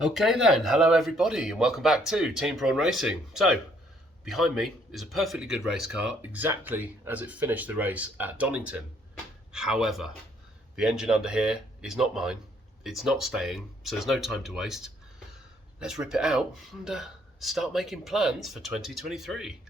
Okay then, hello everybody and welcome back to Team Prawn Racing. So, behind me is a perfectly good race car, exactly as it finished the race at Donington. However, the engine under here is not mine, it's not staying, so there's no time to waste. Let's rip it out and start making plans for 2023.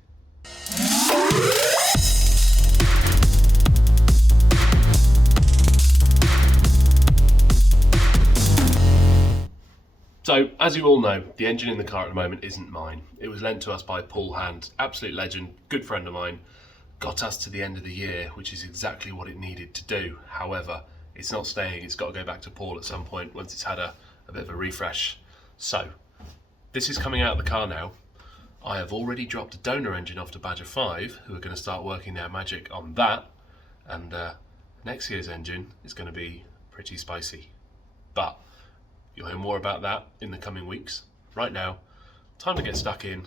So, as you all know, the engine in the car at the moment isn't mine. It was lent to us by Paul Hand, absolute legend, good friend of mine. Got us to the end of the year, which is exactly what it needed to do. However, it's not staying, it's got to go back to Paul at some point once it's had a bit of a refresh. So, this is coming out of the car now. I have already dropped a donor engine off to Badger 5, who are going to start working their magic on that. And next year's engine is going to be pretty spicy. But you'll hear more about that in the coming weeks. Right now, time to get stuck in,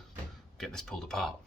get this pulled apart.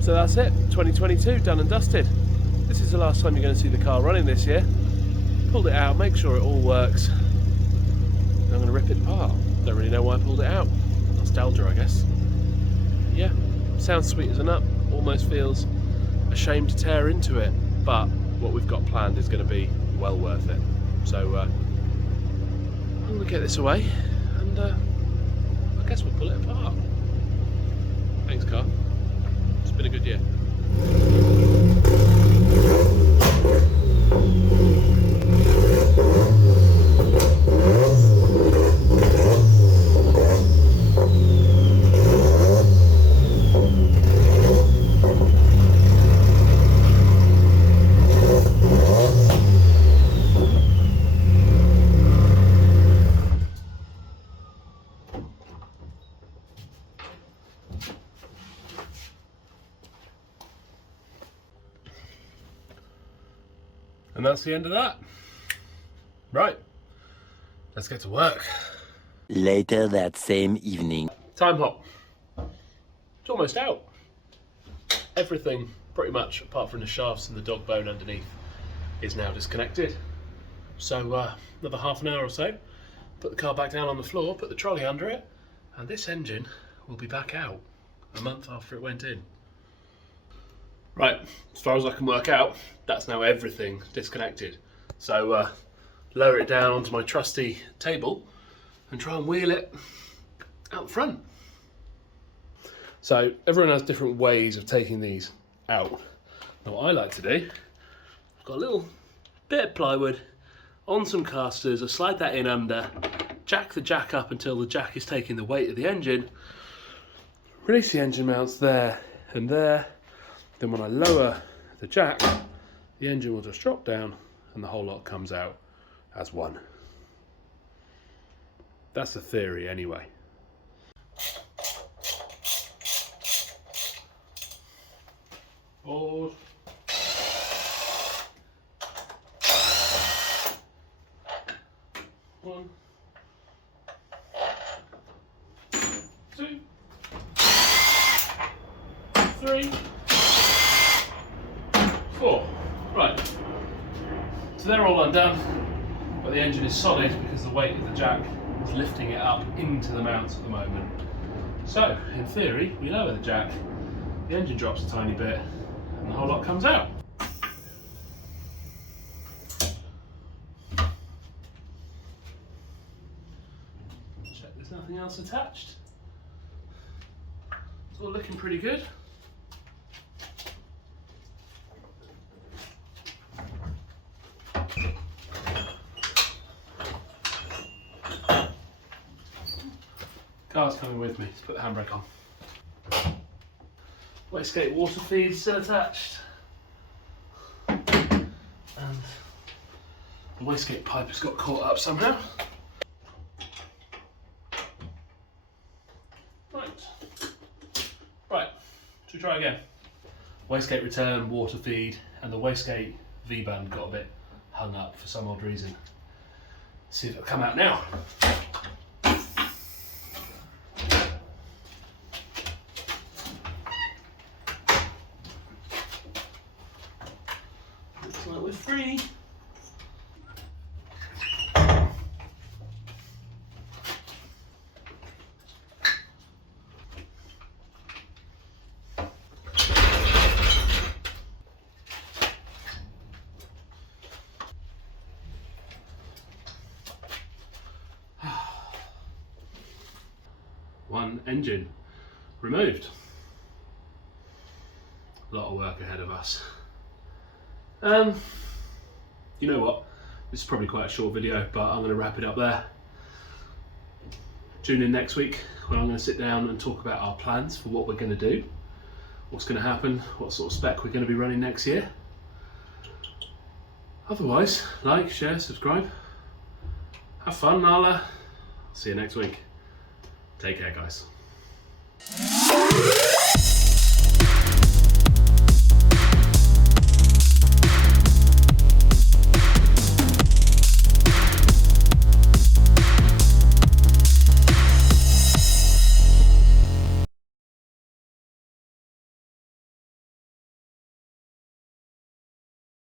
So that's it, 2022 done and dusted. This is the last time you're going to see the car running this year. Pulled it out, make sure it all works. I'm going to rip it apart. Don't really know why I pulled it out. Nostalgia, I guess. Yeah, sounds sweet as a nut. Almost feels ashamed to tear into it, but what we've got planned is going to be well worth it. So I'm going to get this away and I guess we'll pull it apart. Thanks, car. It's been a good year. And that's the end of that. Right, let's get to work. Later that same evening. Time hop. It's almost out. Everything, pretty much, apart from the shafts and the dog bone underneath, is now disconnected. So another half an hour or so, put the car back down on the floor, put the trolley under it, and this engine will be back out a month after it went in. Right, as far as I can work out, that's now everything disconnected. So lower it down onto my trusty table and try and wheel it out front. So everyone has different ways of taking these out. Now what I like to do, I've got a little bit of plywood on some casters, I slide that in under, jack the jack up until the jack is taking the weight of the engine, release the engine mounts there and there. Then when I lower the jack, the engine will just drop down and the whole lot comes out as one. That's the theory anyway. Pause. One, two, three, four. Right, so they're all undone, but the engine is solid because the weight of the jack is lifting it up into the mounts at the moment. So, in theory, we lower the jack, the engine drops a tiny bit, and the whole lot comes out. Check there's nothing else attached. It's all looking pretty good. Car's coming with me. Let's put the handbrake on. Wastegate water feed still attached. And the wastegate pipe has got caught up somehow. Right, should we try again? Wastegate return, water feed, and the wastegate V-band got a bit hung up for some odd reason. Let's see if it'll come out now. Looks like we're free. One engine removed. A lot of work ahead of us. You know what? This is probably quite a short video, but I'm going to wrap it up there. Tune in next week when I'm going to sit down and talk about our plans for what we're going to do, what's going to happen, what sort of spec we're going to be running next year. Otherwise, like, share, subscribe. Have fun. I'll see you next week. Take care, guys.